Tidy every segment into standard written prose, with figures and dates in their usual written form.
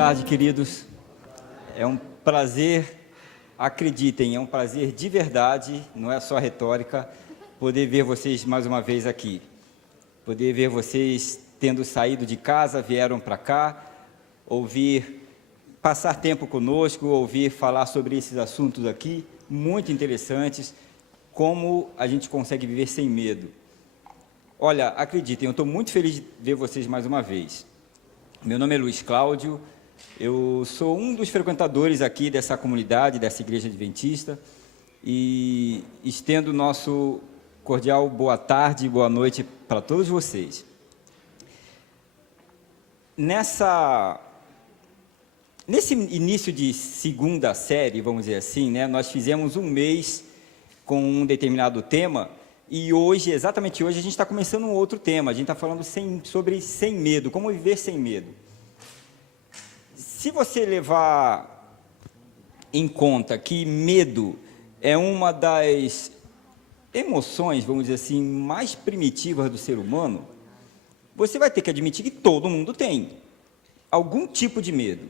tarde, queridos. É um prazer, acreditem, é um prazer de verdade, não é só retórica, poder ver vocês mais uma vez aqui. Poder ver vocês tendo saído de casa, vieram para cá, passar tempo conosco, ouvir falar sobre esses assuntos aqui, muito interessantes, como a gente consegue viver sem medo. Olha, acreditem, eu estou muito feliz de ver vocês mais uma vez. Meu nome é Luiz Cláudio, eu sou um dos frequentadores aqui dessa comunidade, dessa igreja adventista, e estendo nosso cordial boa tarde e boa noite para todos vocês. Nesse início de segunda série, vamos dizer assim, né, nós fizemos um mês com um determinado tema, e hoje, exatamente hoje, a gente está começando um outro tema. A gente está falando sobre sem medo, como viver sem medo. Se você levar em conta que medo é uma das emoções, vamos dizer assim, mais primitivas do ser humano, você vai ter que admitir que todo mundo tem algum tipo de medo.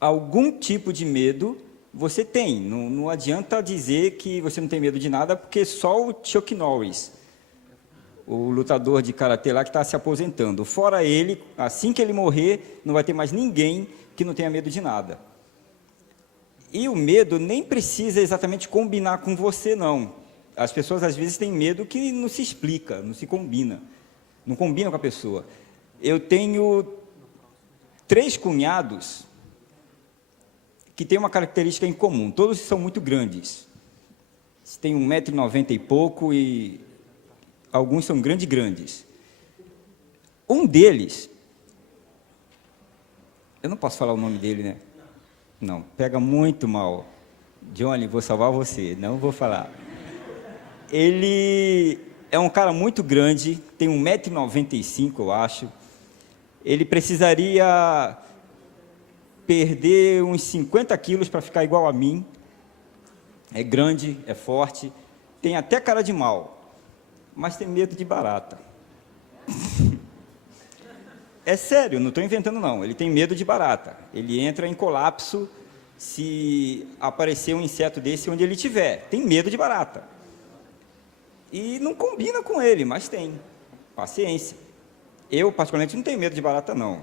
Algum tipo de medo você tem. Não adianta dizer que você não tem medo de nada, porque só o Chuck Norris, o lutador de karatê lá que está se aposentando. Fora ele, assim que ele morrer, não vai ter mais ninguém que não tenha medo de nada. E o medo nem precisa exatamente combinar com você, não. As pessoas, às vezes, têm medo que não se explica, não se combina. Não combina com a pessoa. Eu tenho 3 cunhados que têm uma característica em comum. Todos são muito grandes. Tem 1,90 m e pouco e alguns são grandes. Um deles, eu não posso falar o nome dele, né? Não, pega muito mal. Johnny, vou salvar você, não vou falar. Ele é um cara muito grande, tem 1,95 m, eu acho. Ele precisaria perder uns 50 quilos para ficar igual a mim. É grande, é forte, tem até cara de mal, mas tem medo de barata. É sério, não estou inventando não, ele tem medo de barata. Ele entra em colapso se aparecer um inseto desse onde ele estiver. Tem medo de barata. E não combina com ele, mas tem. Paciência. Eu, particularmente, não tenho medo de barata, não.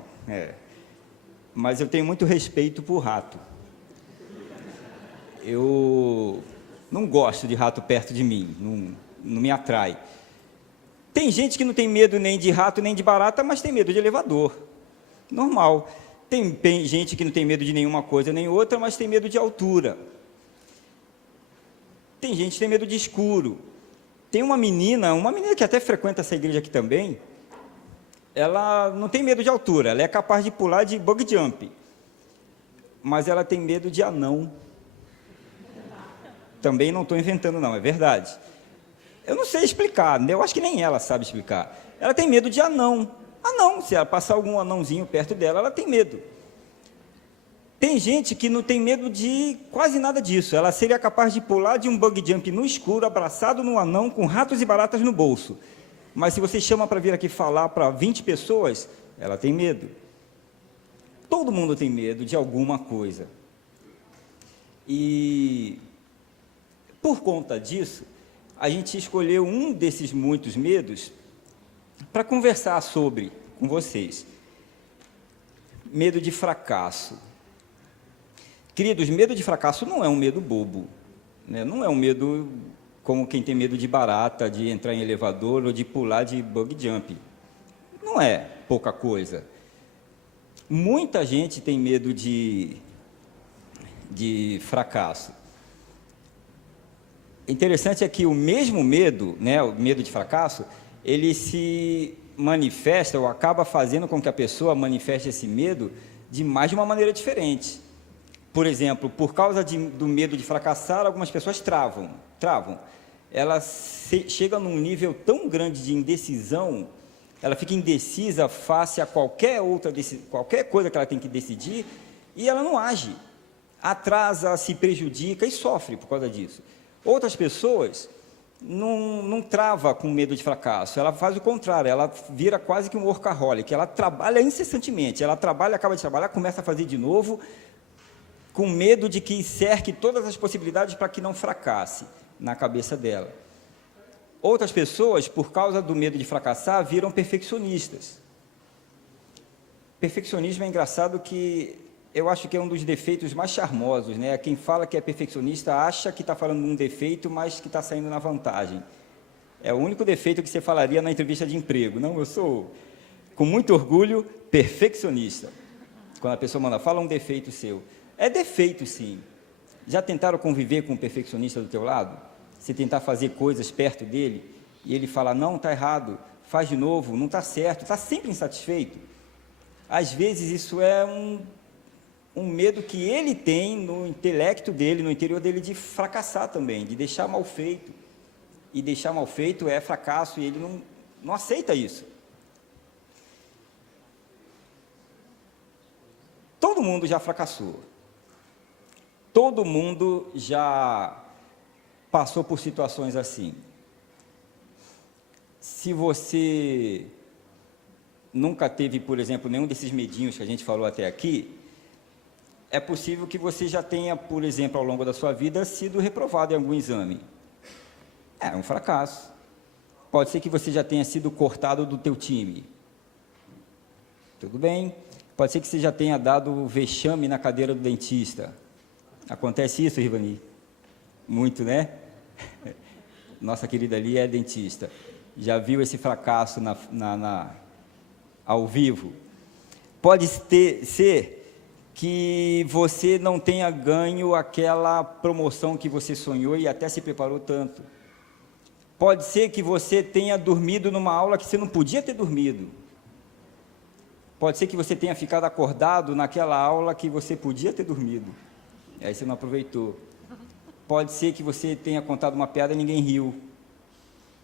Mas eu tenho muito respeito por rato. Eu não gosto de rato perto de mim, não me atrai. Tem gente que não tem medo nem de rato, nem de barata, mas tem medo de elevador. Normal. Tem gente que não tem medo de nenhuma coisa nem outra, mas tem medo de altura. Tem gente que tem medo de escuro. Tem uma menina que até frequenta essa igreja aqui também, ela não tem medo de altura, ela é capaz de pular de bug jump, mas ela tem medo de anão. Também não estou inventando não, é verdade. Eu não sei explicar, eu acho que nem ela sabe explicar. Ela tem medo de anão. Anão, se ela passar algum anãozinho perto dela, ela tem medo. Tem gente que não tem medo de quase nada disso. Ela seria capaz de pular de um bug jump no escuro, abraçado no anão, com ratos e baratas no bolso. Mas se você chama para vir aqui falar para 20 pessoas, ela tem medo. Todo mundo tem medo de alguma coisa. E, por conta disso, a gente escolheu um desses muitos medos para conversar sobre com vocês. Medo de fracasso. Queridos, medo de fracasso não é um medo bobo, né? Não é um medo como quem tem medo de barata, de entrar em elevador ou de pular de bug jump. Não é pouca coisa. Muita gente tem medo de fracasso. Interessante é que o mesmo medo, né, o medo de fracasso, ele se manifesta ou acaba fazendo com que a pessoa manifeste esse medo de mais de uma maneira diferente. Por exemplo, por causa do medo de fracassar, algumas pessoas travam. Ela chega num nível tão grande de indecisão, ela fica indecisa face a qualquer coisa que ela tem que decidir, e ela não age. Atrasa, se prejudica e sofre por causa disso. Outras pessoas não trava com medo de fracasso, ela faz o contrário, ela vira quase que um workaholic, ela trabalha incessantemente, ela trabalha, acaba de trabalhar, começa a fazer de novo, com medo de que cerque todas as possibilidades para que não fracasse na cabeça dela. Outras pessoas, por causa do medo de fracassar, viram perfeccionistas. Perfeccionismo é engraçado que eu acho que é um dos defeitos mais charmosos, né? Quem fala que é perfeccionista acha que está falando um defeito, mas que está saindo na vantagem. É o único defeito que você falaria na entrevista de emprego. Não, eu sou, com muito orgulho, perfeccionista. Quando a pessoa manda, fala um defeito seu. É defeito, sim. Já tentaram conviver com um perfeccionista do teu lado? Você tentar fazer coisas perto dele, e ele fala, não, está errado, faz de novo, não está certo, está sempre insatisfeito. Às vezes isso é um medo que ele tem no intelecto dele, no interior dele, de fracassar também, de deixar mal feito. E deixar mal feito é fracasso, e ele não aceita isso. Todo mundo já fracassou. Todo mundo já passou por situações assim. Se você nunca teve, por exemplo, nenhum desses medinhos que a gente falou até aqui, é possível que você já tenha, por exemplo, ao longo da sua vida, sido reprovado em algum exame. É um fracasso. Pode ser que você já tenha sido cortado do teu time. Tudo bem. Pode ser que você já tenha dado vexame na cadeira do dentista. Acontece isso, Rivani? Muito, né? Nossa querida ali é dentista. Já viu esse fracasso ao vivo? Pode ser que você não tenha ganho aquela promoção que você sonhou e até se preparou tanto. Pode ser que você tenha dormido numa aula que você não podia ter dormido. Pode ser que você tenha ficado acordado naquela aula que você podia ter dormido. Aí você não aproveitou. Pode ser que você tenha contado uma piada e ninguém riu.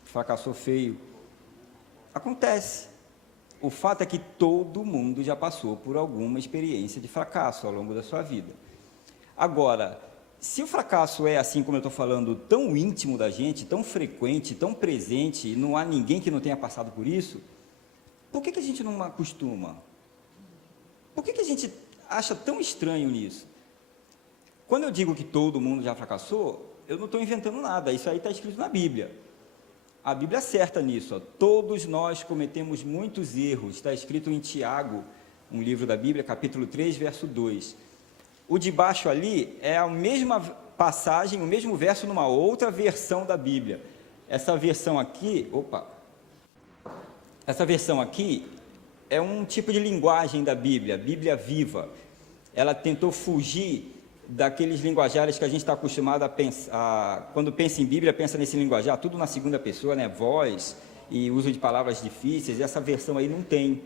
Fracassou feio. Acontece. O fato é que todo mundo já passou por alguma experiência de fracasso ao longo da sua vida. Agora, se o fracasso é, assim como eu estou falando, tão íntimo da gente, tão frequente, tão presente, e não há ninguém que não tenha passado por isso, por que a gente não acostuma? Por que a gente acha tão estranho nisso? Quando eu digo que todo mundo já fracassou, eu não estou inventando nada, isso aí está escrito na Bíblia. A Bíblia acerta nisso, ó. Todos nós cometemos muitos erros, está escrito em Tiago, um livro da Bíblia, capítulo 3, verso 2. O de baixo ali é a mesma passagem, o mesmo verso numa outra versão da Bíblia. Essa versão aqui é um tipo de linguagem da Bíblia, Bíblia viva. Ela tentou fugir daqueles linguajares que a gente está acostumado a pensar, quando pensa em Bíblia, pensa nesse linguajar, tudo na segunda pessoa, né, voz e uso de palavras difíceis. Essa versão aí não tem,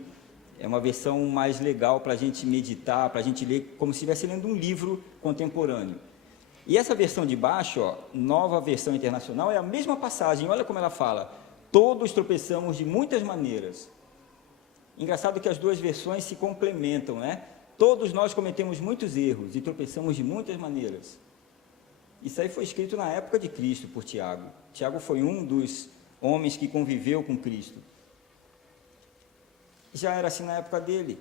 é uma versão mais legal para a gente meditar, para a gente ler, como se estivesse lendo um livro contemporâneo. E essa versão de baixo, ó, nova versão internacional, é a mesma passagem, olha como ela fala, todos tropeçamos de muitas maneiras. Engraçado que as duas versões se complementam, né? Todos nós cometemos muitos erros e tropeçamos de muitas maneiras. Isso aí foi escrito na época de Cristo por Tiago. Tiago foi um dos homens que conviveu com Cristo. Já era assim na época dele.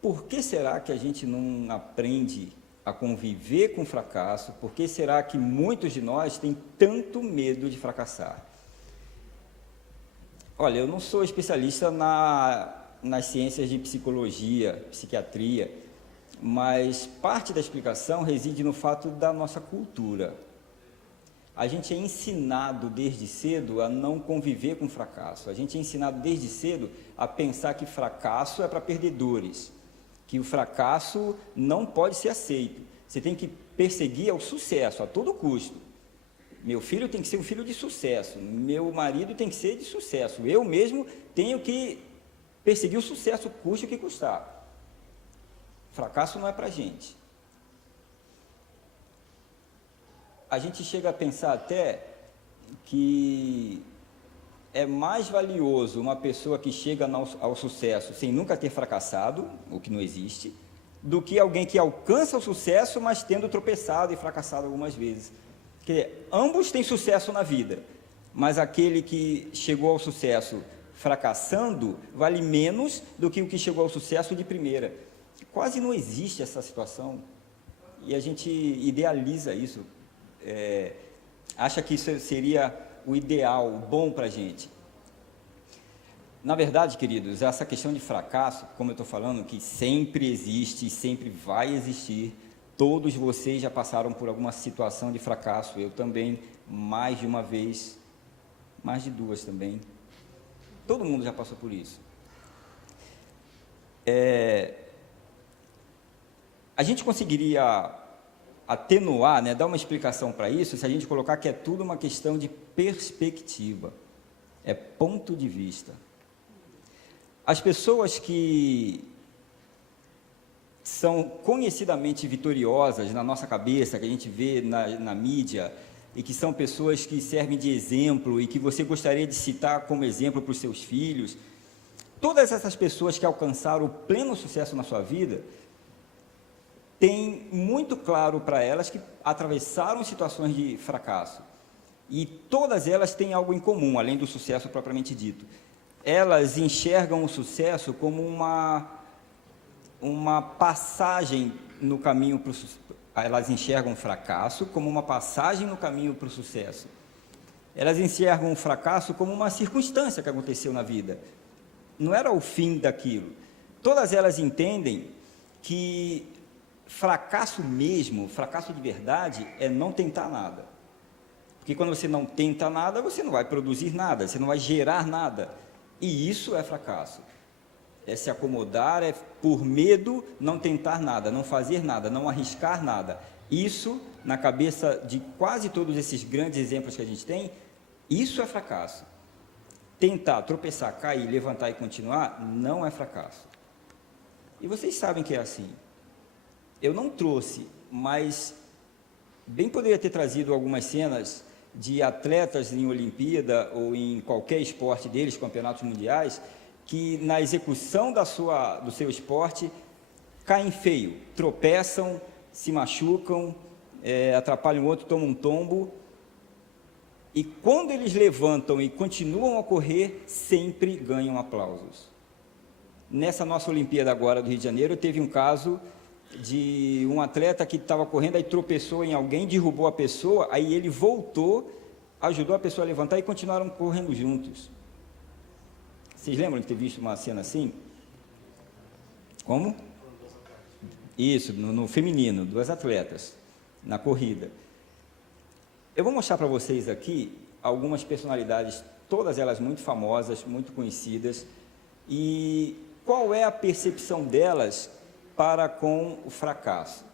Por que será que a gente não aprende a conviver com o fracasso? Por que será que muitos de nós têm tanto medo de fracassar? Olha, eu não sou especialista nas ciências de psicologia, psiquiatria, mas parte da explicação reside no fato da nossa cultura. A gente é ensinado desde cedo a não conviver com fracasso. A gente é ensinado desde cedo a pensar que fracasso é para perdedores, que o fracasso não pode ser aceito. Você tem que perseguir o sucesso a todo custo. Meu filho tem que ser um filho de sucesso, meu marido tem que ser de sucesso, eu mesmo tenho que perseguir o sucesso, custe o que custar. Fracasso não é para a gente. A gente chega a pensar até que é mais valioso uma pessoa que chega ao sucesso sem nunca ter fracassado, o que não existe, do que alguém que alcança o sucesso, mas tendo tropeçado e fracassado algumas vezes. Porque ambos têm sucesso na vida, mas aquele que chegou ao sucesso fracassando vale menos do que o que chegou ao sucesso de primeira. Quase não existe essa situação, e a gente idealiza isso, acha que isso seria o ideal, o bom para a gente. Na verdade, queridos, essa questão de fracasso, como eu estou falando, que sempre existe e sempre vai existir, todos vocês já passaram por alguma situação de fracasso, eu também, mais de uma vez, mais de duas também, todo mundo já passou por isso. A gente conseguiria atenuar, né, dar uma explicação para isso, se a gente colocar que é tudo uma questão de perspectiva, é ponto de vista. As pessoas que são conhecidamente vitoriosas na nossa cabeça, que a gente vê na mídia, e que são pessoas que servem de exemplo e que você gostaria de citar como exemplo para os seus filhos, todas essas pessoas que alcançaram o pleno sucesso na sua vida, tem muito claro para elas que atravessaram situações de fracasso. E todas elas têm algo em comum, além do sucesso propriamente dito. Elas enxergam o sucesso como uma passagem no caminho para o sucesso. Elas enxergam o fracasso como uma passagem no caminho para o sucesso. Elas enxergam o fracasso como uma circunstância que aconteceu na vida. Não era o fim daquilo. Todas elas entendem que fracasso mesmo, fracasso de verdade, é não tentar nada. Porque quando você não tenta nada, você não vai produzir nada, você não vai gerar nada. E isso é fracasso. É se acomodar, é por medo não tentar nada, não fazer nada, não arriscar nada. Isso, na cabeça de quase todos esses grandes exemplos que a gente tem, isso é fracasso. Tentar, tropeçar, cair, levantar e continuar, não é fracasso. E vocês sabem que é assim. Eu não trouxe, mas bem poderia ter trazido algumas cenas de atletas em Olimpíada ou em qualquer esporte deles, campeonatos mundiais, que na execução do seu esporte caem feio, tropeçam, se machucam, atrapalham o outro, tomam um tombo, e quando eles levantam e continuam a correr, sempre ganham aplausos. Nessa nossa Olimpíada agora do Rio de Janeiro, teve um caso de um atleta que estava correndo, aí tropeçou em alguém, derrubou a pessoa, aí ele voltou, ajudou a pessoa a levantar e continuaram correndo juntos. Vocês lembram de ter visto uma cena assim? Como? Isso, no feminino, 2 atletas, na corrida. Eu vou mostrar para vocês aqui algumas personalidades, todas elas muito famosas, muito conhecidas, e qual é a percepção delas para com o fracasso.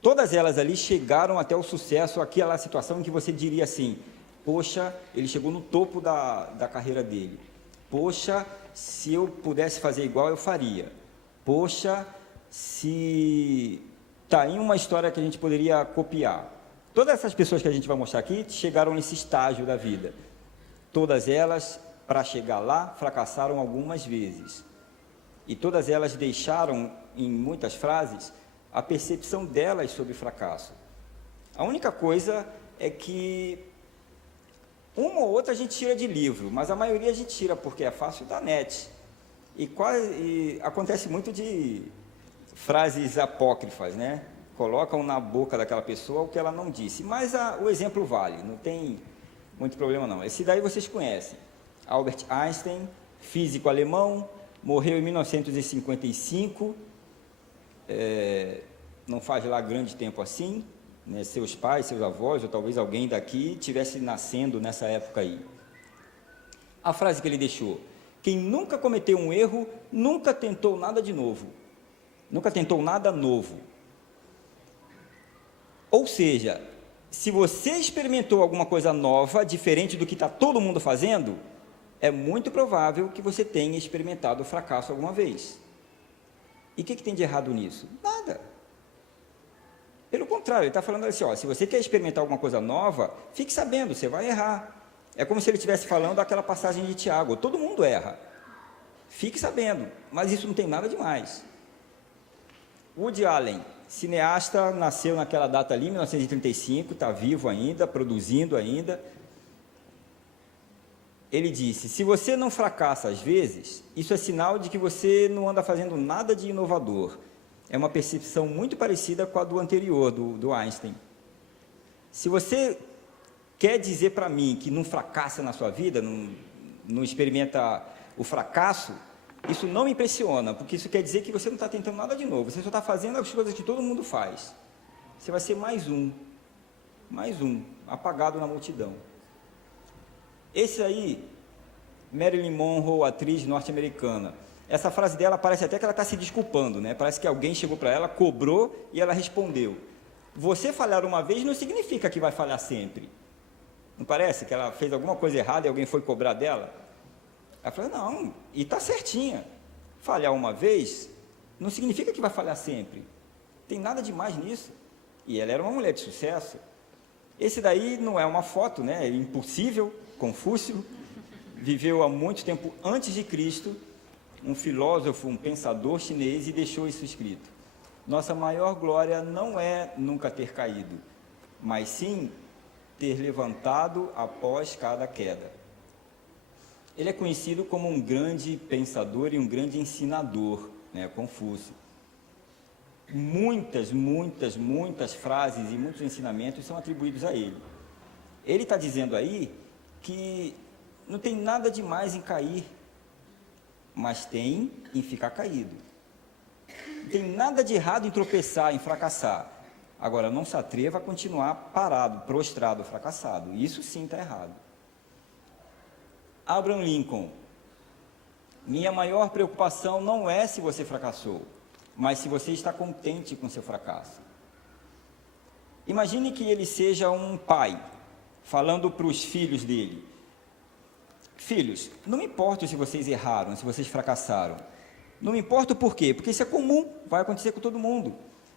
Todas elas ali chegaram até o sucesso, aquela situação em que você diria assim, poxa, ele chegou no topo da carreira dele. Poxa, se eu pudesse fazer igual, eu faria. Poxa, se está em uma história que a gente poderia copiar. Todas essas pessoas que a gente vai mostrar aqui chegaram nesse estágio da vida. Todas elas, para chegar lá, fracassaram algumas vezes. E todas elas deixaram, em muitas frases, a percepção delas sobre fracasso. A única coisa é que uma ou outra a gente tira de livro, mas a maioria a gente tira porque é fácil da net. E acontece muito de frases apócrifas, né? Colocam na boca daquela pessoa o que ela não disse. Mas o exemplo vale, não tem muito problema não. Esse daí vocês conhecem. Albert Einstein, físico alemão, morreu em 1955, não faz lá grande tempo assim, né? Seus pais, seus avós, ou talvez alguém daqui tivesse nascendo nessa época aí. A frase que ele deixou: quem nunca cometeu um erro, nunca tentou nada de novo, nunca tentou nada novo. Ou seja, se você experimentou alguma coisa nova, diferente do que está todo mundo fazendo, é muito provável que você tenha experimentado o fracasso alguma vez. E o que tem de errado nisso? Nada. Pelo contrário, ele está falando assim, ó, se você quer experimentar alguma coisa nova, fique sabendo, você vai errar. É como se ele estivesse falando aquela passagem de Tiago, todo mundo erra. Fique sabendo, mas isso não tem nada demais. Woody Allen, cineasta, nasceu naquela data ali, 1935, está vivo ainda, produzindo ainda. Ele disse: se você não fracassa às vezes, isso é sinal de que você não anda fazendo nada de inovador. É uma percepção muito parecida com a do anterior, do Einstein. Se você quer dizer para mim que não fracassa na sua vida, não experimenta o fracasso, isso não me impressiona, porque isso quer dizer que você não está tentando nada de novo, você só está fazendo as coisas que todo mundo faz. Você vai ser mais um, apagado na multidão. Esse aí, Marilyn Monroe, atriz norte-americana, essa frase dela parece até que ela está se desculpando, né? Parece que alguém chegou para ela, cobrou e ela respondeu. Você falhar uma vez não significa que vai falhar sempre. Não parece que ela fez alguma coisa errada e alguém foi cobrar dela? Ela falou: não, e está certinha. Falhar uma vez não significa que vai falhar sempre. Tem nada demais nisso. E ela era uma mulher de sucesso. Esse daí não é uma foto, né? É impossível. Confúcio viveu há muito tempo antes de Cristo, um filósofo, um pensador chinês, e deixou isso escrito: nossa maior glória não é nunca ter caído, mas sim ter levantado após cada queda. Ele é conhecido como um grande pensador e um grande ensinador, né, Confúcio. Muitas frases e muitos ensinamentos são atribuídos a ele. Ele está dizendo aí que não tem nada demais em cair, mas tem em ficar caído. Não tem nada de errado em tropeçar, em fracassar. Agora, não se atreva a continuar parado, prostrado, fracassado. Isso sim está errado. Abraham Lincoln: minha maior preocupação não é se você fracassou, mas se você está contente com seu fracasso. Imagine que ele seja um pai, falando para os filhos dele: filhos, não me importa se vocês erraram, se vocês fracassaram. Não me importa por quê? Porque isso é comum, vai acontecer com todo mundo.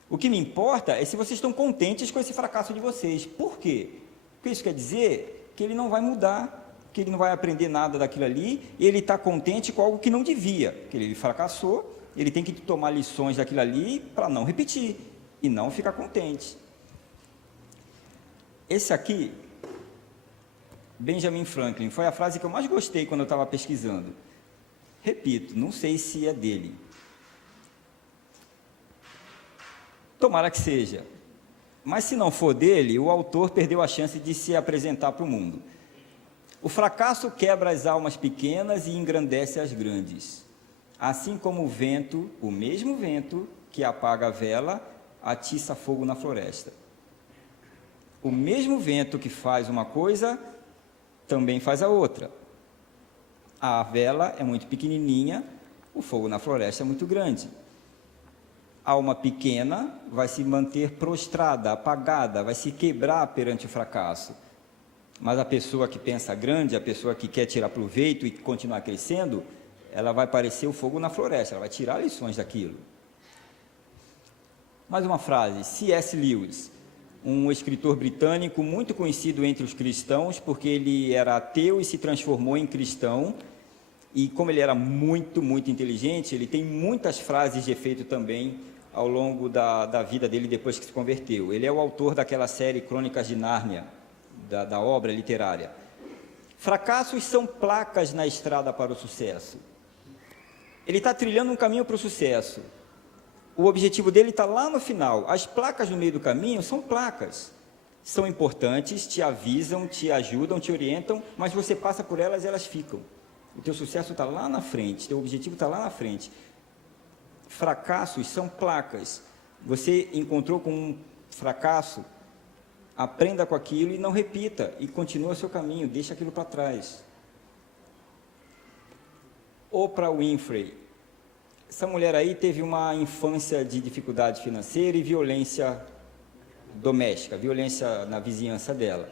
O que me importa é se vocês estão contentes com esse fracasso de vocês. Por quê? Porque isso quer dizer que ele não vai mudar, que ele não vai aprender nada daquilo ali, e ele está contente com algo que não devia, que ele fracassou, ele tem que tomar lições daquilo ali para não repetir, e não ficar contente. Esse aqui, Benjamin Franklin, foi a frase que eu mais gostei quando eu estava pesquisando. Repito, não sei se é dele. Tomara que seja. Mas se não for dele, o autor perdeu a chance de se apresentar para o mundo. O fracasso quebra as almas pequenas e engrandece as grandes. Assim como o vento, o mesmo vento que apaga a vela, atiça fogo na floresta. O mesmo vento que faz uma coisa, também faz a outra. A vela é muito pequenininha, o fogo na floresta é muito grande. A alma pequena vai se manter prostrada, apagada, vai se quebrar perante o fracasso. Mas a pessoa que pensa grande, a pessoa que quer tirar proveito e continuar crescendo, ela vai parecer o fogo na floresta, ela vai tirar lições daquilo. Mais uma frase, C.S. Lewis, um escritor britânico muito conhecido entre os cristãos, porque ele era ateu e se transformou em cristão, e como ele era muito inteligente, ele tem muitas frases de efeito também ao longo da vida dele depois que se converteu. Ele é o autor daquela série Crônicas de Nárnia, da obra literária. Fracassos são placas na estrada para o sucesso. Ele está trilhando um caminho para o sucesso. O objetivo dele está lá no final. As placas no meio do caminho são placas. São importantes, te avisam, te ajudam, te orientam, mas você passa por elas e elas ficam. O teu sucesso está lá na frente, teu objetivo está lá na frente. Fracassos são placas. Você encontrou com um fracasso, aprenda com aquilo e não repita, e continua o seu caminho, deixa aquilo para trás. Oprah Winfrey. Essa mulher aí teve uma infância de dificuldade financeira e violência doméstica, violência na vizinhança dela.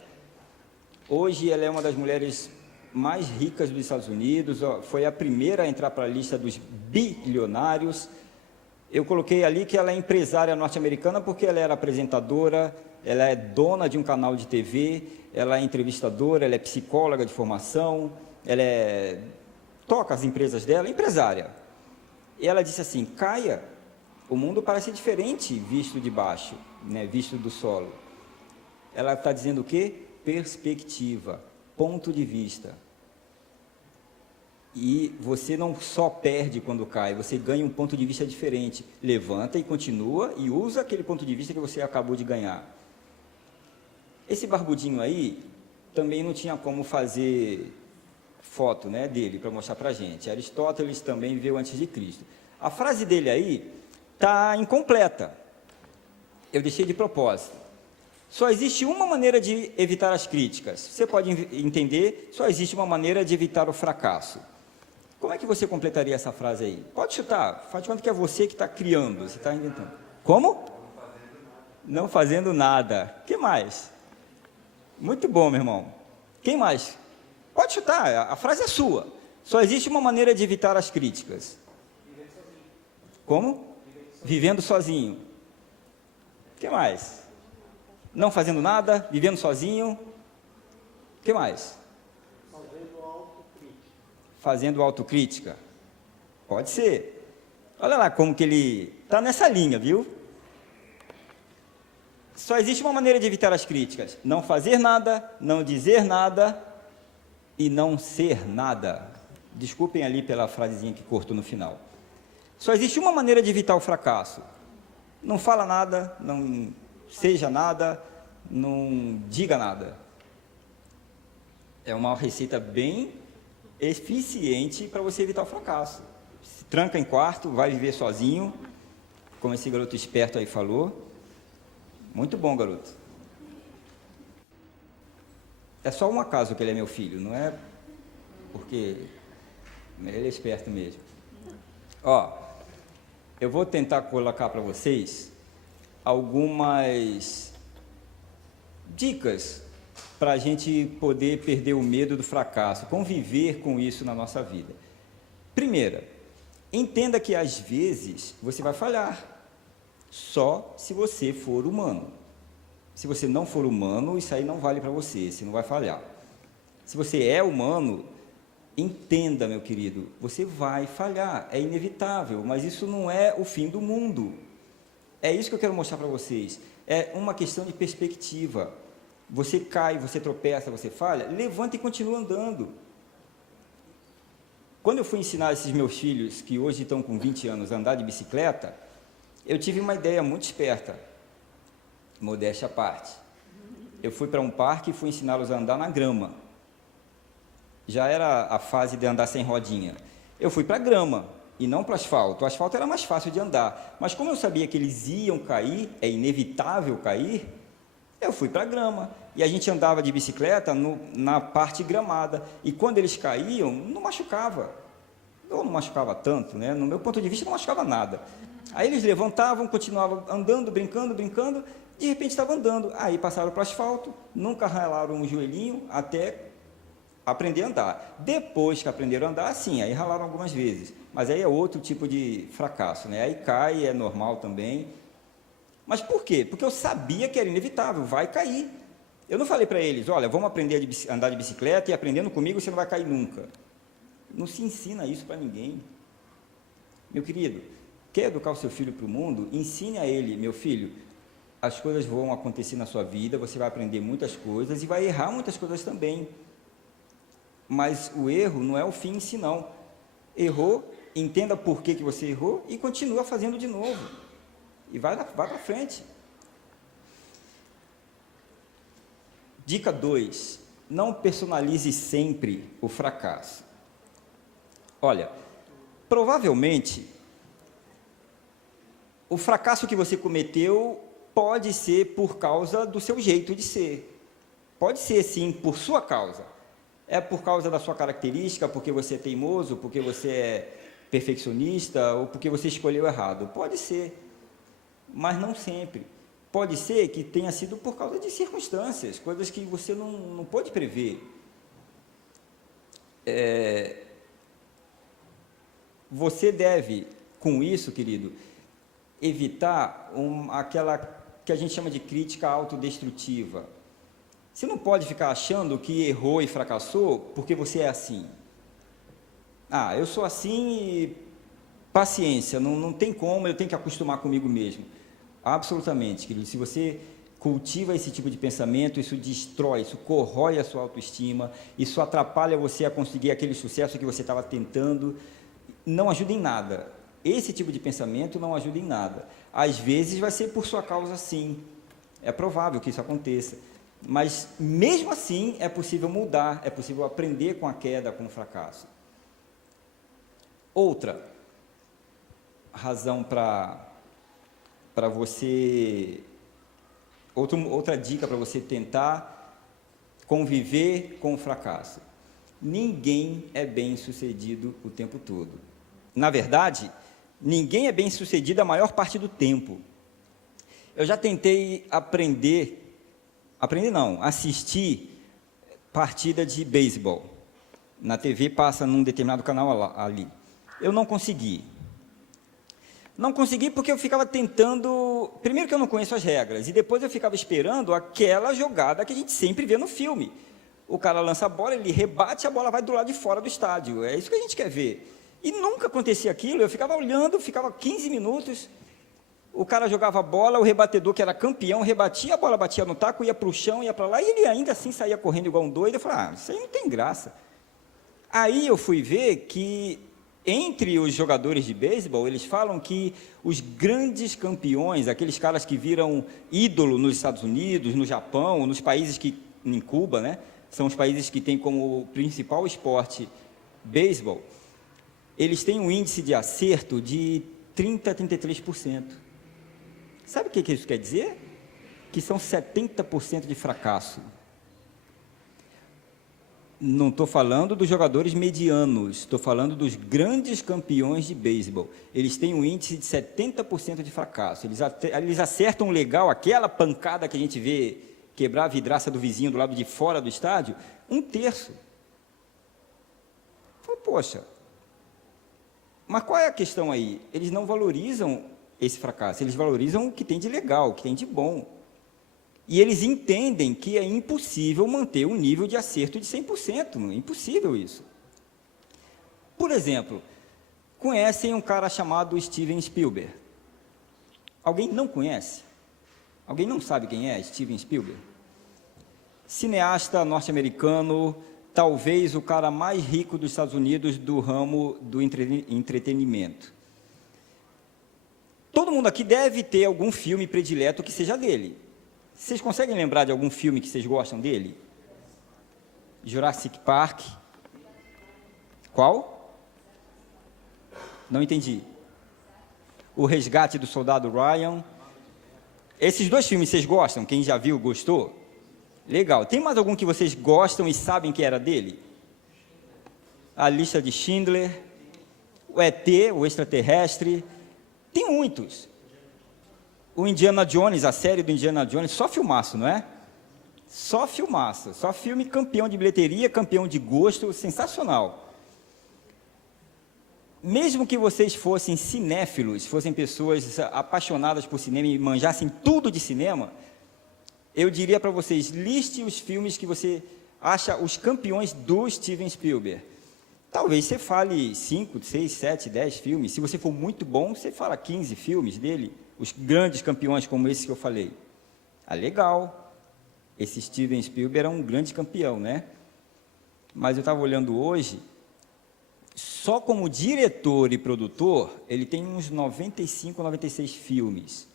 Hoje ela é uma das mulheres mais ricas dos Estados Unidos, foi a primeira a entrar para a lista dos bilionários. Eu coloquei ali que ela é empresária norte-americana porque ela era apresentadora, ela é dona de um canal de TV, ela é entrevistadora, ela é psicóloga de formação, toca as empresas dela, empresária. E ela disse assim: caia O mundo parece diferente visto de baixo, né? Visto do solo. Ela está dizendo o quê? Perspectiva, ponto de vista. E você não só perde quando cai, você ganha um ponto de vista diferente. Levanta e continua e usa aquele ponto de vista que você acabou de ganhar. Esse barbudinho aí também não tinha como fazer foto, né, dele para mostrar para a gente. Aristóteles também viveu antes de Cristo. A frase dele aí está incompleta. Eu deixei de propósito. Só existe uma maneira de evitar as críticas. Você pode entender, só existe uma maneira de evitar o fracasso. Como é que você completaria essa frase aí? Pode chutar, faz de conta que é você que está criando, você está inventando. Como? Não fazendo nada. O que mais? Muito bom, meu irmão. Quem mais? Pode chutar, a frase é sua. Só existe uma maneira de evitar as críticas. Como? Vivendo sozinho. O que mais? Não fazendo nada, vivendo sozinho. O que mais? Fazendo autocrítica. Pode ser. Olha lá como que ele está nessa linha, viu? Só existe uma maneira de evitar as críticas: não fazer nada, não dizer nada e não ser nada. Desculpem ali pela frasezinha que cortou no final. Só existe uma maneira de evitar o fracasso: não fala nada, não seja nada, não diga nada. É uma receita bem eficiente para você evitar o fracasso. Se tranca em quarto, vai viver sozinho, como esse garoto esperto aí falou. Muito bom, garoto. É só um acaso que ele é meu filho, não é porque ele é esperto mesmo. Ó, eu vou tentar colocar para vocês algumas dicas para a gente poder perder o medo do fracasso, conviver com isso na nossa vida. Primeira, entenda que às vezes você vai falhar, só se você for humano. Se você não for humano, isso aí não vale para você, você não vai falhar. Se você é humano, entenda, meu querido, você vai falhar, é inevitável, mas isso não é o fim do mundo. É isso que eu quero mostrar para vocês. É uma questão de perspectiva. Você cai, você tropeça, você falha, levanta e continua andando. Quando eu fui ensinar esses meus filhos, que hoje estão com 20 anos, a andar de bicicleta, eu tive uma ideia muito esperta, modéstia à parte. Eu fui para um parque e fui ensiná-los a andar na grama. Já era a fase de andar sem rodinha. Eu fui para a grama e não para o asfalto. O asfalto era mais fácil de andar, mas como eu sabia que eles iam cair, é inevitável cair, eu fui para a grama. E a gente andava de bicicleta na parte gramada. E quando eles caíam, não machucava. Ou não machucava tanto, né? No meu ponto de vista, não machucava nada. Aí eles levantavam, continuavam andando, brincando, de repente estavam andando. Aí passaram para o asfalto, nunca ralaram um joelhinho até aprender a andar. Depois que aprenderam a andar, sim, aí ralaram algumas vezes. Mas aí é outro tipo de fracasso, né? Aí cai, é normal também. Mas por quê? Porque eu sabia que era inevitável, vai cair. Eu não falei para eles, olha, vamos aprender a andar de bicicleta e aprendendo comigo você não vai cair nunca. Não se ensina isso para ninguém. Meu querido, quer educar o seu filho para o mundo? Ensine a ele, meu filho, as coisas vão acontecer na sua vida, você vai aprender muitas coisas e vai errar muitas coisas também. Mas o erro não é o fim em si, não. Errou, entenda por que você errou e continua fazendo de novo. E vai para frente. Dica 2. Não personalize sempre o fracasso. Olha, provavelmente, o fracasso que você cometeu pode ser por causa do seu jeito de ser. Pode ser, sim, por sua causa. É por causa da sua característica, porque você é teimoso, porque você é perfeccionista, ou porque você escolheu errado. Pode ser. Mas não sempre. Pode ser que tenha sido por causa de circunstâncias, coisas que você não pôde prever. Você deve, com isso, querido, evitar aquela que a gente chama de crítica autodestrutiva. Você não pode ficar achando que errou e fracassou porque você é assim. Ah, eu sou assim e paciência, não tem como, eu tenho que acostumar comigo mesmo. Absolutamente, querido. Se você cultiva esse tipo de pensamento, isso destrói, isso corrói a sua autoestima, isso atrapalha você a conseguir aquele sucesso que você estava tentando, não ajuda em nada. Esse tipo de pensamento não ajuda em nada. Às vezes vai ser por sua causa, sim. É provável que isso aconteça. Mas, mesmo assim, é possível mudar, é possível aprender com a queda, com o fracasso. Outra razão para você... Outra dica para você tentar conviver com o fracasso. Ninguém é bem-sucedido o tempo todo. Na verdade, ninguém é bem-sucedido a maior parte do tempo. Eu já tentei assistir partida de beisebol. Na TV passa num determinado canal ali. Eu não consegui. Não consegui porque eu ficava tentando... Primeiro que eu não conheço as regras, e depois eu ficava esperando aquela jogada que a gente sempre vê no filme. O cara lança a bola, ele rebate, a bola vai do lado de fora do estádio. É isso que a gente quer ver. E nunca acontecia aquilo, eu ficava olhando, ficava 15 minutos, o cara jogava a bola, o rebatedor, que era campeão, rebatia, a bola batia no taco, ia para o chão, ia para lá, e ele ainda assim saía correndo igual um doido. Eu falei, isso aí não tem graça. Aí eu fui ver que... Entre os jogadores de beisebol, eles falam que os grandes campeões, aqueles caras que viram ídolo nos Estados Unidos, no Japão, nos países que, em Cuba, né, são os países que têm como principal esporte beisebol, eles têm um índice de acerto de 30% a 33%. Sabe o que isso quer dizer? Que são 70% de fracasso. Não estou falando dos jogadores medianos, estou falando dos grandes campeões de beisebol. Eles têm um índice de 70% de fracasso. Eles acertam legal aquela pancada que a gente vê quebrar a vidraça do vizinho do lado de fora do estádio, 1/3. Poxa, mas qual é a questão aí? Eles não valorizam esse fracasso, eles valorizam o que tem de legal, o que tem de bom. E eles entendem que é impossível manter um nível de acerto de 100%, é impossível isso. Por exemplo, conhecem um cara chamado Steven Spielberg? Alguém não conhece? Alguém não sabe quem é Steven Spielberg? Cineasta norte-americano, talvez o cara mais rico dos Estados Unidos do ramo do entretenimento. Todo mundo aqui deve ter algum filme predileto que seja dele. Vocês conseguem lembrar de algum filme que vocês gostam dele? Jurassic Park. Qual? Não entendi. O Resgate do Soldado Ryan. Esses dois filmes vocês gostam? Quem já viu, gostou? Legal. Tem mais algum que vocês gostam e sabem que era dele? A Lista de Schindler. O ET, o Extraterrestre. Tem muitos. O Indiana Jones, a série do Indiana Jones, só filmaço, não é? Só filmaço, só filme campeão de bilheteria, campeão de gosto, sensacional. Mesmo que vocês fossem cinéfilos, fossem pessoas apaixonadas por cinema e manjassem tudo de cinema, eu diria para vocês, liste os filmes que você acha os campeões do Steven Spielberg. Talvez você fale 5, 6, 7, 10 filmes. Se você for muito bom, você fala 15 filmes dele. Os grandes campeões como esse que eu falei. Legal, esse Steven Spielberg é um grande campeão, né? Mas eu estava olhando hoje, só como diretor e produtor, ele tem uns 95, 96 filmes.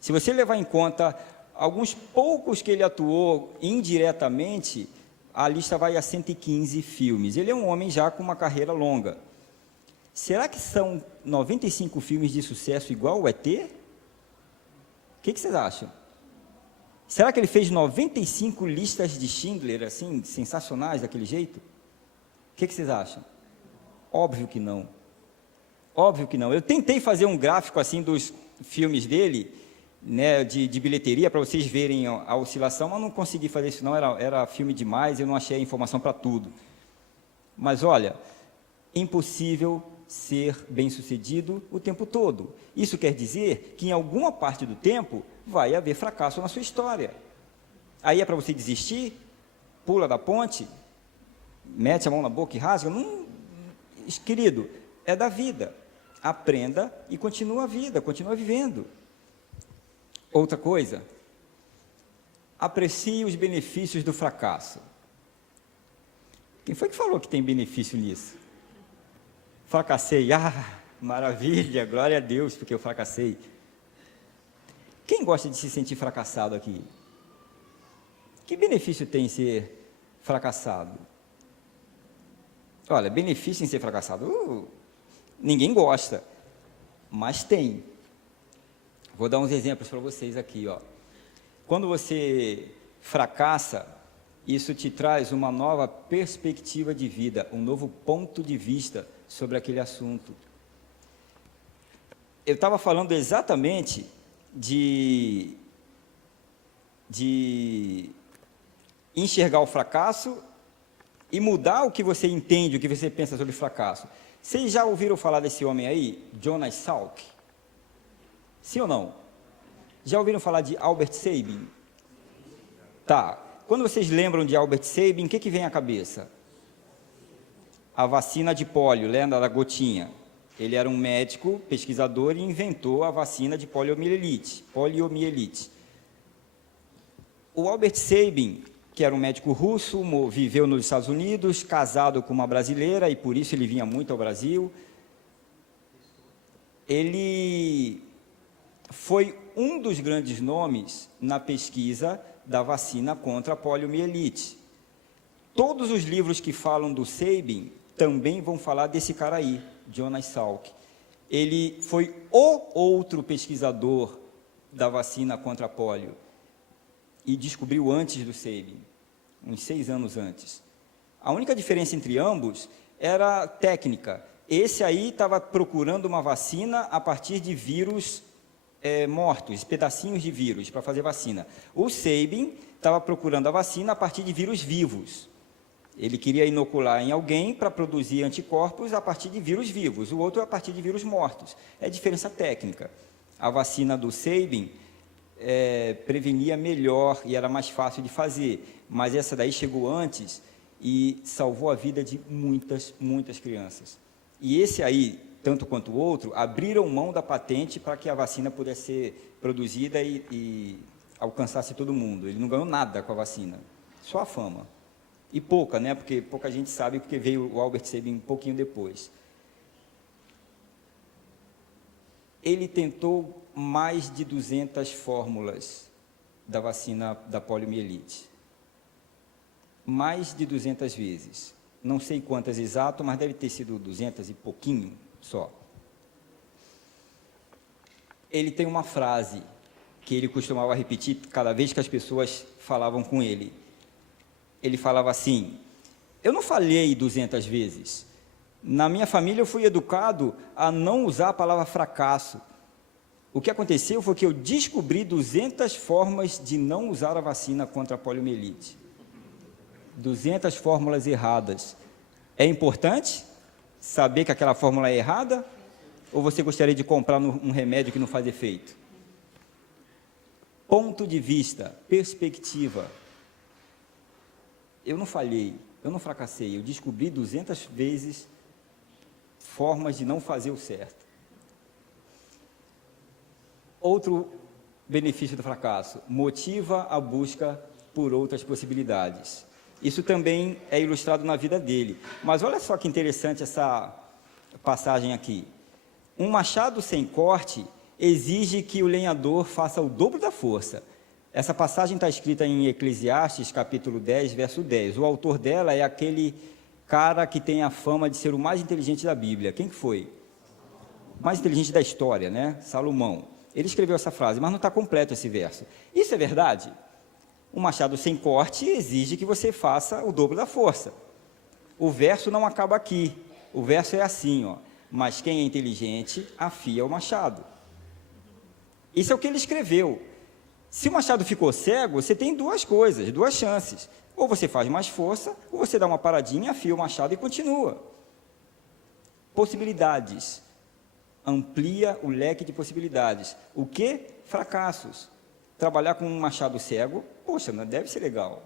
Se você levar em conta alguns poucos que ele atuou indiretamente, a lista vai a 115 filmes. Ele é um homem já com uma carreira longa. Será que são 95 filmes de sucesso igual o ET? O que vocês acham? Será que ele fez 95 listas de Schindler, assim, sensacionais, daquele jeito? O que vocês acham? Óbvio que não. Óbvio que não. Eu tentei fazer um gráfico, assim, dos filmes dele, né, de bilheteria, para vocês verem a oscilação, mas não consegui fazer isso não, era filme demais, eu não achei a informação para tudo. Mas, olha, impossível ser bem-sucedido o tempo todo. Isso quer dizer que em alguma parte do tempo vai haver fracasso na sua história. Aí é para você desistir, pula da ponte, mete a mão na boca e rasga? Não, querido, é da vida. aprenda e continua a vida, continua vivendo. Outra coisa, aprecie os benefícios do fracasso. Quem foi que falou que tem benefício nisso? Fracassei, maravilha, glória a Deus, porque eu fracassei. Quem gosta de se sentir fracassado aqui? Que benefício tem em ser fracassado? Olha, benefício em ser fracassado, ninguém gosta, mas tem. Vou dar uns exemplos para vocês aqui, ó. Quando você fracassa, isso te traz uma nova perspectiva de vida, um novo ponto de vista sobre aquele assunto. Eu estava falando exatamente de enxergar o fracasso e mudar o que você entende, o que você pensa sobre fracasso. Vocês já ouviram falar desse homem aí, Jonas Salk? Sim ou não? Já ouviram falar de Albert Sabin? Tá. Quando vocês lembram de Albert Sabin, o que vem à cabeça? A vacina de pólio, lembra da gotinha? Ele era um médico, pesquisador e inventou a vacina de poliomielite. O Albert Sabin, que era um médico russo, viveu nos Estados Unidos, casado com uma brasileira, e por isso ele vinha muito ao Brasil. Ele foi um dos grandes nomes na pesquisa da vacina contra a poliomielite. Todos os livros que falam do Sabin também vão falar desse cara aí, Jonas Salk. Ele foi o outro pesquisador da vacina contra a polio e descobriu antes do Sabin, uns 6 anos antes. A única diferença entre ambos era técnica. Esse aí estava procurando uma vacina a partir de vírus mortos, pedacinhos de vírus para fazer vacina. O Sabin estava procurando a vacina a partir de vírus vivos. Ele queria inocular em alguém para produzir anticorpos a partir de vírus vivos, o outro a partir de vírus mortos. É diferença técnica. A vacina do Sabin prevenia melhor e era mais fácil de fazer, mas essa daí chegou antes e salvou a vida de muitas crianças. E esse aí, tanto quanto o outro, abriram mão da patente para que a vacina pudesse ser produzida e alcançasse todo mundo. Ele não ganhou nada com a vacina, só a fama. E pouca, né? Porque pouca gente sabe, porque veio o Albert Sabin um pouquinho depois. Ele tentou mais de 200 fórmulas da vacina da poliomielite. Mais de 200 vezes. Não sei quantas exato, mas deve ter sido 200 e pouquinho só. Ele tem uma frase que ele costumava repetir cada vez que as pessoas falavam com ele. Ele falava assim: eu não falhei 200 vezes. Na minha família eu fui educado a não usar a palavra fracasso. O que aconteceu foi que eu descobri 200 formas de não usar a vacina contra a poliomielite. 200 fórmulas erradas. É importante saber que aquela fórmula é errada? Ou você gostaria de comprar um remédio que não faz efeito? Ponto de vista, perspectiva. Eu não falhei, eu não fracassei, eu descobri 200 vezes formas de não fazer o certo. Outro benefício do fracasso, motiva a busca por outras possibilidades. Isso também é ilustrado na vida dele. Mas olha só que interessante essa passagem aqui. Um machado sem corte exige que o lenhador faça o dobro da força. Essa passagem está escrita em Eclesiastes, capítulo 10, verso 10. O autor dela é aquele cara que tem a fama de ser o mais inteligente da Bíblia. Quem que foi? O mais inteligente da história, né? Salomão. Ele escreveu essa frase, mas não está completo esse verso. Isso é verdade? Um machado sem corte exige que você faça o dobro da força. O verso não acaba aqui. O verso é assim, ó. Mas quem é inteligente, afia o machado. Isso é o que ele escreveu. Se o machado ficou cego, você tem duas coisas, duas chances. Ou você faz mais força, ou você dá uma paradinha, afia o machado e continua. Possibilidades. Amplia o leque de possibilidades. O que? Fracassos. Trabalhar com um machado cego, poxa, não deve ser legal.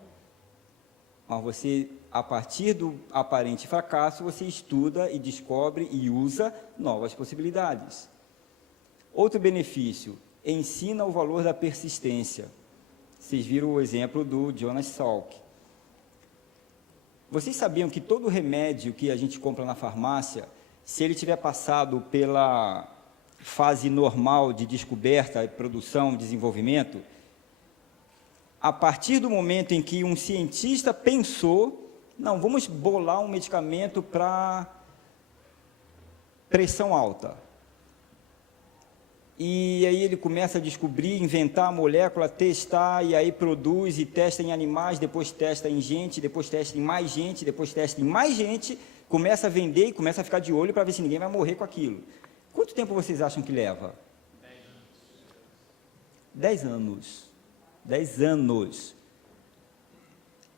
Mas você, a partir do aparente fracasso, você estuda e descobre e usa novas possibilidades. Outro benefício, ensina o valor da persistência. Vocês viram o exemplo do Jonas Salk. Vocês sabiam que todo remédio que a gente compra na farmácia, se ele tiver passado pela fase normal de descoberta, produção, desenvolvimento, a partir do momento em que um cientista pensou, não, vamos bolar um medicamento para pressão alta. E aí ele começa a descobrir, inventar a molécula, testar, e aí produz e testa em animais, depois testa em gente, depois testa em mais gente, depois testa em mais gente, começa a vender e começa a ficar de olho para ver se ninguém vai morrer com aquilo. Quanto tempo vocês acham que leva? 10 anos. 10 anos.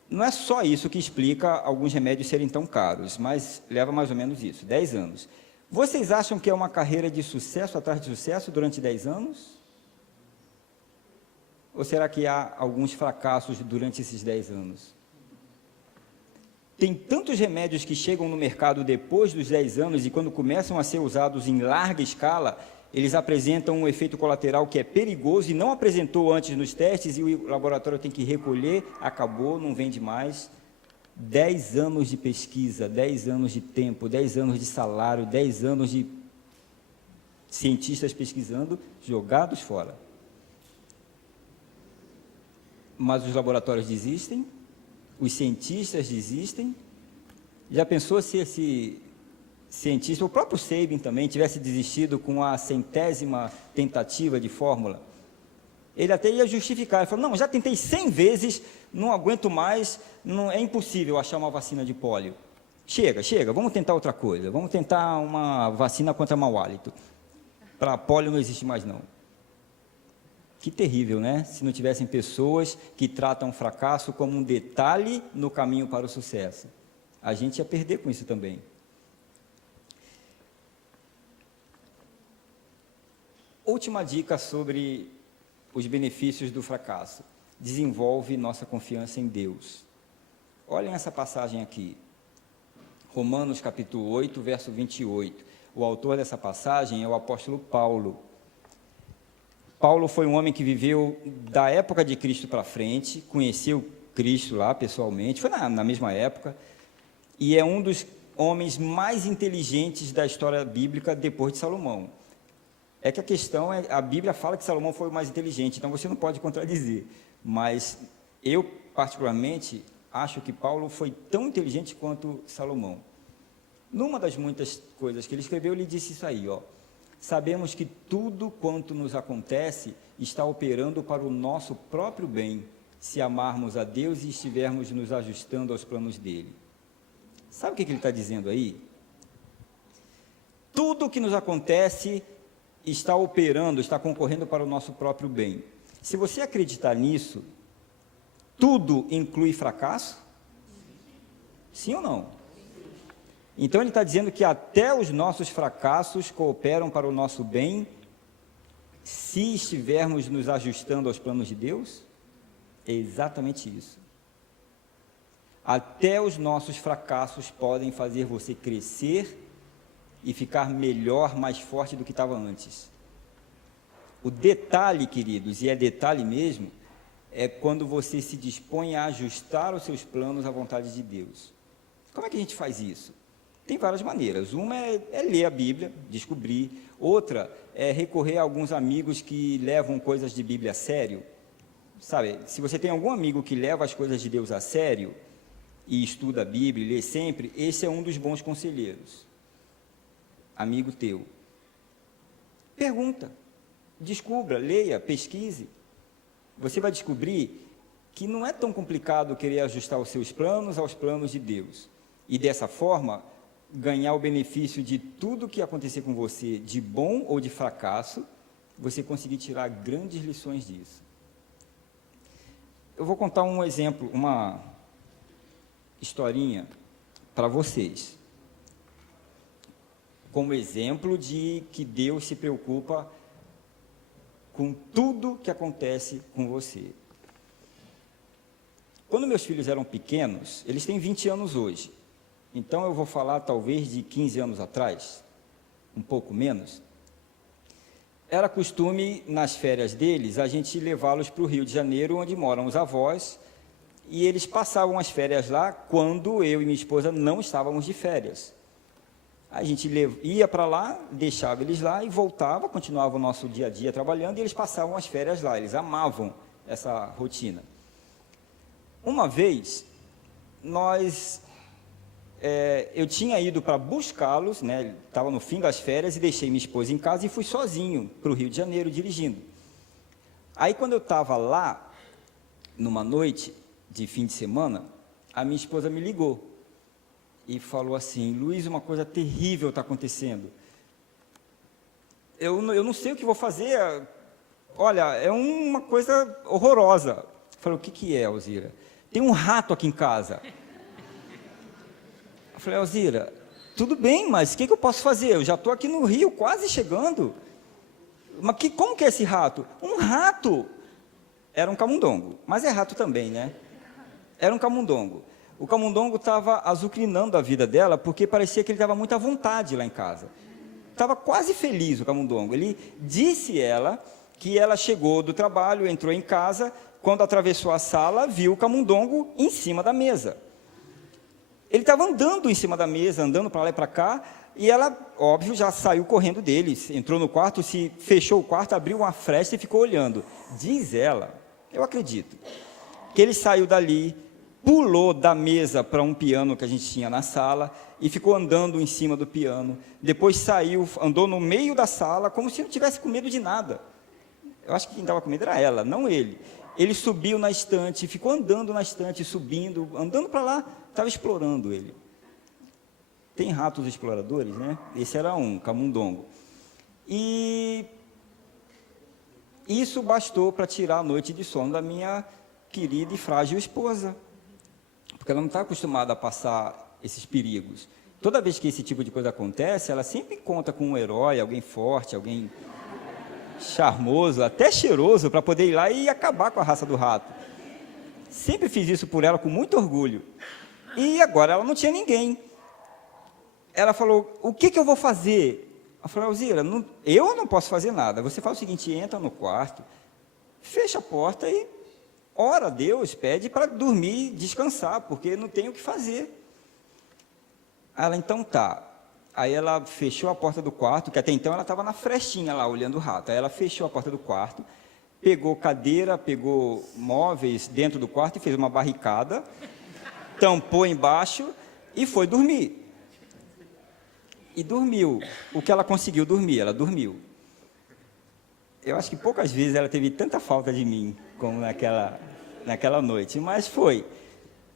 Não é só isso que explica alguns remédios serem tão caros, mas leva mais ou menos isso, 10 anos. Vocês acham que é uma carreira de sucesso atrás de sucesso durante 10 anos? Ou será que há alguns fracassos durante esses 10 anos? Tem tantos remédios que chegam no mercado depois dos 10 anos e quando começam a ser usados em larga escala, eles apresentam um efeito colateral que é perigoso e não apresentou antes nos testes e o laboratório tem que recolher, acabou, não vende mais. 10 anos de pesquisa, 10 anos de tempo, 10 anos de salário, 10 anos de cientistas pesquisando, jogados fora. Mas os laboratórios desistem, os cientistas desistem. Já pensou se esse cientista, o próprio Sabin também, tivesse desistido com a 100ª tentativa de fórmula? Ele até ia justificar, ele falou, não, já tentei 100 vezes, não aguento mais, não, é impossível achar uma vacina de pólio. Chega, vamos tentar outra coisa, vamos tentar uma vacina contra mau hálito. Para pólio não existe mais não. Que terrível, né? Se não tivessem pessoas que tratam o fracasso como um detalhe no caminho para o sucesso. A gente ia perder com isso também. Última dica sobre os benefícios do fracasso. Desenvolve nossa confiança em Deus. Olhem essa passagem aqui. Romanos capítulo 8, verso 28. O autor dessa passagem é o apóstolo Paulo. Paulo foi um homem que viveu da época de Cristo para frente, conheceu Cristo lá pessoalmente, foi na mesma época, e é um dos homens mais inteligentes da história bíblica depois de Salomão. É que a questão é, a Bíblia fala que Salomão foi o mais inteligente, então você não pode contradizer, mas eu particularmente acho que Paulo foi tão inteligente quanto Salomão. Numa das muitas coisas que ele escreveu, ele disse isso aí, ó: sabemos que tudo quanto nos acontece está operando para o nosso próprio bem, se amarmos a Deus e estivermos nos ajustando aos planos dele. Sabe o que ele está dizendo aí? Tudo o que nos acontece está operando, está concorrendo para o nosso próprio bem. Se você acreditar nisso, tudo inclui fracasso? Sim ou não? Então ele está dizendo que até os nossos fracassos cooperam para o nosso bem, se estivermos nos ajustando aos planos de Deus? É exatamente isso. Até os nossos fracassos podem fazer você crescer e ficar melhor, mais forte do que estava antes. O detalhe, queridos, e é detalhe mesmo, é quando você se dispõe a ajustar os seus planos à vontade de Deus. Como é que a gente faz isso? Tem várias maneiras. Uma é ler a Bíblia, descobrir. Outra é recorrer a alguns amigos que levam coisas de Bíblia a sério. Sabe, se você tem algum amigo que leva as coisas de Deus a sério e estuda a Bíblia, lê sempre, esse é um dos bons conselheiros. Amigo teu. Pergunta, descubra, leia, pesquise. Você vai descobrir que não é tão complicado querer ajustar os seus planos aos planos de Deus. E dessa forma, ganhar o benefício de tudo que acontecer com você, de bom ou de fracasso, você conseguir tirar grandes lições disso. Eu vou contar um exemplo, uma historinha para vocês, como exemplo de que Deus se preocupa com tudo que acontece com você. Quando meus filhos eram pequenos, eles têm 20 anos hoje, então eu vou falar talvez de 15 anos atrás, um pouco menos. Era costume, nas férias deles, a gente levá-los para o Rio de Janeiro, onde moram os avós, e eles passavam as férias lá quando eu e minha esposa não estávamos de férias. A gente ia para lá, deixava eles lá e voltava, continuava o nosso dia a dia trabalhando, e eles passavam as férias lá, eles amavam essa rotina. Uma vez, eu tinha ido para buscá-los, né, estava no fim das férias, e deixei minha esposa em casa e fui sozinho para o Rio de Janeiro dirigindo. Aí, quando eu estava lá, numa noite de fim de semana, a minha esposa me ligou e falou assim: Luiz, uma coisa terrível está acontecendo. Eu não sei o que vou fazer, olha, é uma coisa horrorosa. Eu falei: o que é, Alzira? Tem um rato aqui em casa. Eu falei: Alzira, tudo bem, mas o que eu posso fazer? Eu já estou aqui no Rio, quase chegando. Mas como que é esse rato? Um rato! Era um camundongo, mas é rato também, né? Era um camundongo. O camundongo estava azucrinando a vida dela, porque parecia que ele estava muito à vontade lá em casa. Estava quase feliz o camundongo. Ele disse ela que ela chegou do trabalho, entrou em casa, quando atravessou a sala, viu o camundongo em cima da mesa. Ele estava andando em cima da mesa, andando para lá e para cá, e ela, óbvio, já saiu correndo dele, entrou no quarto, se fechou o quarto, abriu uma fresta e ficou olhando. Diz ela, eu acredito, que ele saiu dali, pulou da mesa para um piano que a gente tinha na sala e ficou andando em cima do piano. Depois saiu, andou no meio da sala, como se não tivesse com medo de nada. Eu acho que quem estava com medo era ela, não ele. Ele subiu na estante, ficou andando na estante, subindo, andando para lá, estava explorando ele. Tem ratos exploradores, né? Esse era um, camundongo. E isso bastou para tirar a noite de sono da minha querida e frágil esposa, porque ela não está acostumada a passar esses perigos. Toda vez que esse tipo de coisa acontece, ela sempre conta com um herói, alguém forte, alguém charmoso, até cheiroso, para poder ir lá e acabar com a raça do rato. Sempre fiz isso por ela com muito orgulho. E agora ela não tinha ninguém. Ela falou: o que eu vou fazer? Eu falei: Alzira, eu não posso fazer nada. Você faz o seguinte: entra no quarto, fecha a porta e ora a Deus, pede para dormir, descansar, porque não tem o que fazer. Ela: então tá. Aí ela fechou a porta do quarto, que até então ela estava na frestinha lá, olhando o rato. Aí ela fechou a porta do quarto, pegou cadeira, pegou móveis dentro do quarto e fez uma barricada, tampou embaixo e foi dormir. E dormiu. O que ela conseguiu dormir? Ela dormiu. Eu acho que poucas vezes ela teve tanta falta de mim como naquela noite, mas foi.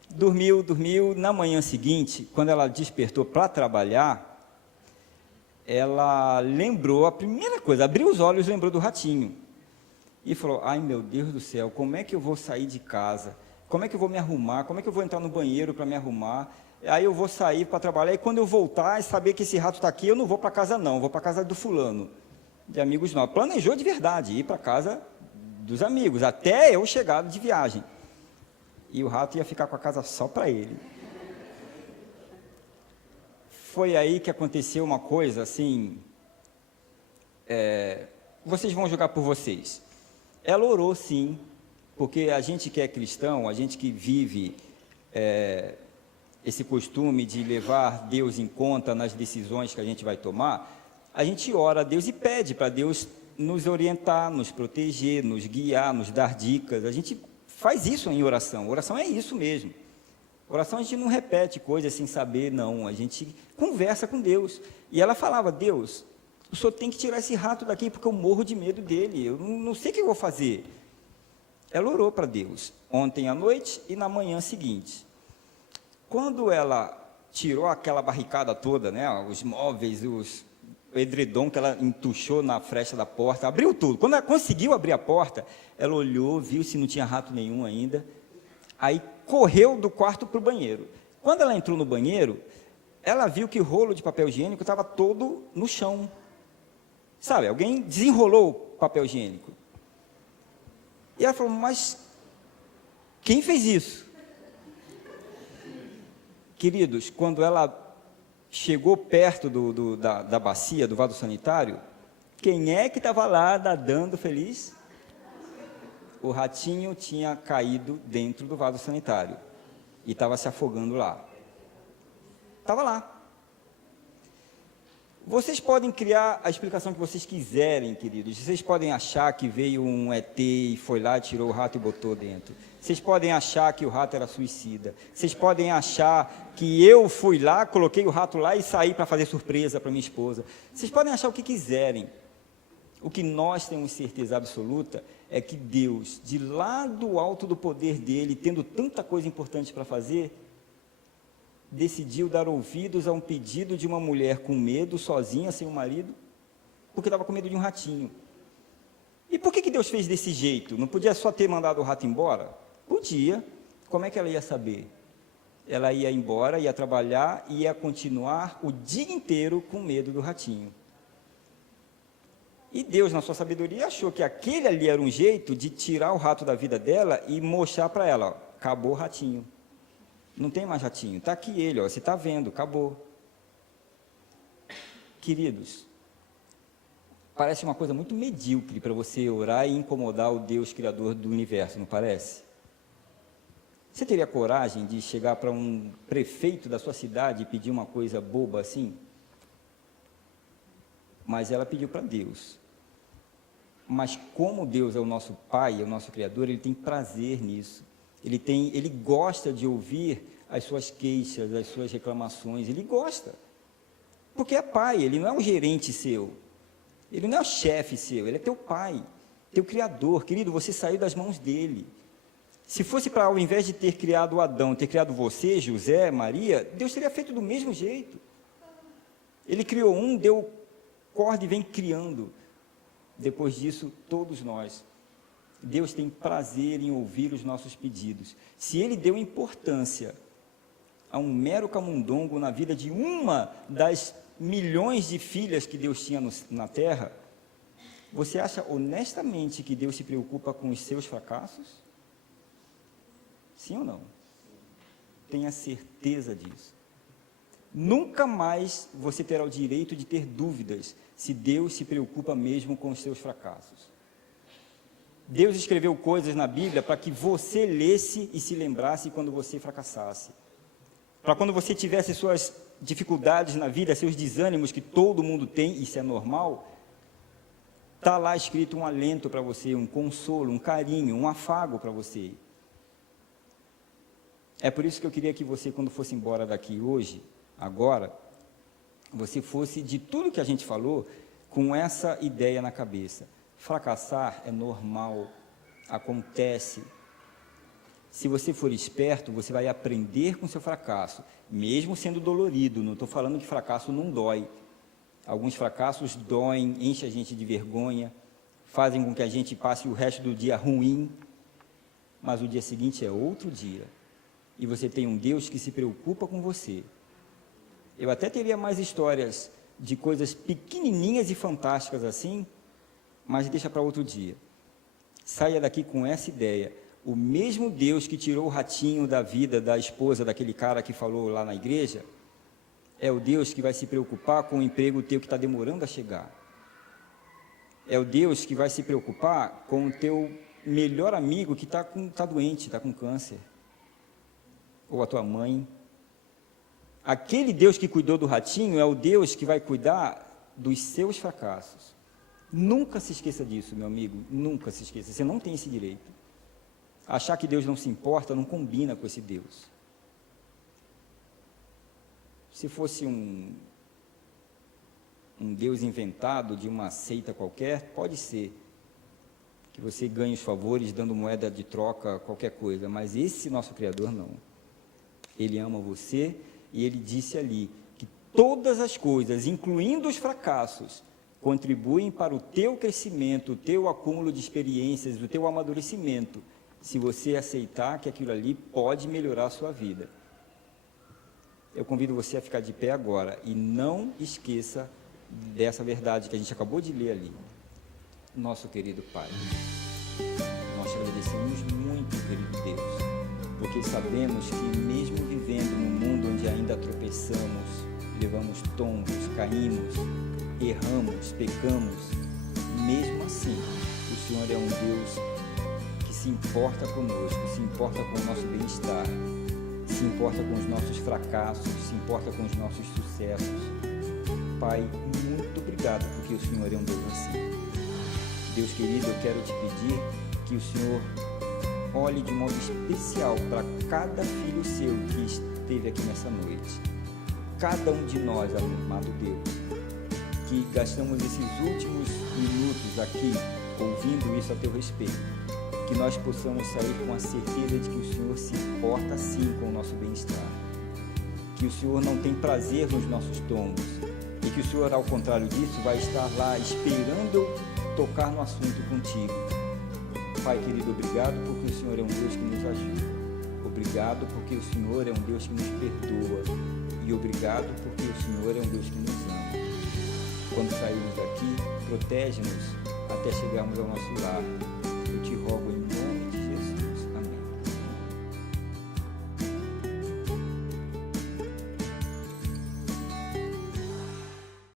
Dormiu. Na manhã seguinte, quando ela despertou para trabalhar, ela lembrou, a primeira coisa, abriu os olhos e lembrou do ratinho. E falou: ai meu Deus do céu, como é que eu vou sair de casa? Como é que eu vou me arrumar? Como é que eu vou entrar no banheiro para me arrumar? Aí eu vou sair para trabalhar, e quando eu voltar e saber que esse rato está aqui, eu não vou para casa não, vou para casa do fulano, de amigos nossos. Planejou de verdade, ir para casa dos amigos, até eu chegar de viagem. E o rato ia ficar com a casa só para ele. Foi aí que aconteceu uma coisa assim, vocês vão julgar por vocês. Ela orou sim, porque a gente que é cristão, a gente que vive esse costume de levar Deus em conta nas decisões que a gente vai tomar, a gente ora a Deus e pede para Deus nos orientar, nos proteger, nos guiar, nos dar dicas. A gente faz isso em oração. Oração é isso mesmo. Oração a gente não repete coisas sem saber, não. A gente conversa com Deus. E ela falava: Deus, o Senhor tem que tirar esse rato daqui, porque eu morro de medo dele. Eu não sei o que eu vou fazer. Ela orou para Deus ontem à noite e na manhã seguinte. Quando ela tirou aquela barricada toda, né, os móveis, o edredom que ela entuchou na fresta da porta, abriu tudo. Quando ela conseguiu abrir a porta, ela olhou, viu se não tinha rato nenhum ainda, aí correu do quarto para o banheiro. Quando ela entrou no banheiro, ela viu que o rolo de papel higiênico estava todo no chão. Sabe, alguém desenrolou o papel higiênico. E ela falou: mas quem fez isso? Queridos, quando ela chegou perto da bacia, do vaso sanitário, quem é que estava lá nadando feliz? O ratinho tinha caído dentro do vaso sanitário e estava se afogando lá. Estava lá. Vocês podem criar a explicação que vocês quiserem, queridos. Vocês podem achar que veio um ET e foi lá, tirou o rato e botou dentro. Vocês podem achar que o rato era suicida. Vocês podem achar que eu fui lá, coloquei o rato lá e saí para fazer surpresa para minha esposa. Vocês podem achar o que quiserem. O que nós temos certeza absoluta é que Deus, de lá do alto do poder dele, tendo tanta coisa importante para fazer, decidiu dar ouvidos a um pedido de uma mulher com medo, sozinha, sem um marido, porque estava com medo de um ratinho. E por que Deus fez desse jeito? Não podia só ter mandado o rato embora? Podia. Como é que ela ia saber? Ela ia embora, ia trabalhar e ia continuar o dia inteiro com medo do ratinho. E Deus, na sua sabedoria, achou que aquele ali era um jeito de tirar o rato da vida dela e mostrar para ela, ó, acabou o ratinho. Não tem mais ratinho, está aqui ele, ó, você está vendo, acabou. Queridos, parece uma coisa muito medíocre para você orar e incomodar o Deus Criador do universo, não parece? Você teria coragem de chegar para um prefeito da sua cidade e pedir uma coisa boba assim? Mas ela pediu para Deus. Mas como Deus é o nosso Pai, é o nosso Criador, Ele tem prazer nisso. Ele gosta de ouvir as suas queixas, as suas reclamações, Ele gosta. Porque é Pai, Ele não é um gerente seu, Ele não é o chefe seu, Ele é teu Pai, teu Criador. Querido, você saiu das mãos dEle. Se fosse para, ao invés de ter criado Adão, ter criado você, José, Maria, Deus teria feito do mesmo jeito. Ele criou um, deu corda e vem criando. Depois disso, todos nós. Deus tem prazer em ouvir os nossos pedidos. Se Ele deu importância a um mero camundongo na vida de uma das milhões de filhas que Deus tinha na terra, você acha honestamente que Deus se preocupa com os seus fracassos? Sim ou não? Tenha certeza disso. Nunca mais você terá o direito de ter dúvidas se Deus se preocupa mesmo com os seus fracassos. Deus escreveu coisas na Bíblia para que você lesse e se lembrasse quando você fracassasse. Para quando você tivesse suas dificuldades na vida, seus desânimos que todo mundo tem, isso é normal, está lá escrito um alento para você, um consolo, um carinho, um afago para você. É por isso que eu queria que você, quando fosse embora daqui hoje, agora, você fosse, de tudo que a gente falou, com essa ideia na cabeça. Fracassar é normal, acontece. Se você for esperto, você vai aprender com seu fracasso, mesmo sendo dolorido. Não estou falando que fracasso não dói. Alguns fracassos doem, enchem a gente de vergonha, fazem com que a gente passe o resto do dia ruim, mas o dia seguinte é outro dia. E você tem um Deus que se preocupa com você. Eu até teria mais histórias de coisas pequenininhas e fantásticas assim, mas deixa para outro dia. Saia daqui com essa ideia. O mesmo Deus que tirou o ratinho da vida da esposa daquele cara que falou lá na igreja, é o Deus que vai se preocupar com o emprego teu que está demorando a chegar. É o Deus que vai se preocupar com o teu melhor amigo que está doente, está com câncer. Ou a tua mãe. Aquele Deus que cuidou do ratinho é o Deus que vai cuidar dos seus fracassos. Nunca se esqueça disso, meu amigo, nunca se esqueça, você não tem esse direito. Achar que Deus não se importa não combina com esse Deus. Se fosse um Deus inventado de uma seita qualquer, pode ser que você ganhe os favores dando moeda de troca, qualquer coisa, mas esse nosso Criador não. Ele ama você e Ele disse ali que todas as coisas, incluindo os fracassos, contribuem para o teu crescimento, o teu acúmulo de experiências, o teu amadurecimento, se você aceitar que aquilo ali pode melhorar a sua vida. Eu convido você a ficar de pé agora e não esqueça dessa verdade que a gente acabou de ler ali. Nosso querido Pai, nós te agradecemos muito, querido Deus, porque sabemos que mesmo vivendo num mundo onde ainda tropeçamos, levamos tombos, caímos, erramos, pecamos, mesmo assim, o Senhor é um Deus que se importa conosco, se importa com o nosso bem-estar, se importa com os nossos fracassos, se importa com os nossos sucessos. Pai, muito obrigado, porque o Senhor é um Deus assim. Deus querido, eu quero te pedir que o Senhor olhe de modo especial para cada filho seu que esteve aqui nessa noite. Cada um de nós, amado Deus, que gastamos esses últimos minutos aqui ouvindo isso a teu respeito, que nós possamos sair com a certeza de que o Senhor se importa sim com o nosso bem-estar, que o Senhor não tem prazer nos nossos tombos e que o Senhor, ao contrário disso, vai estar lá esperando eu tocar no assunto contigo. Pai querido, obrigado porque o Senhor é um Deus que nos ajuda. Obrigado porque o Senhor é um Deus que nos perdoa. E obrigado porque o Senhor é um Deus que nos ama. Quando sairmos daqui, protege-nos até chegarmos ao nosso lar.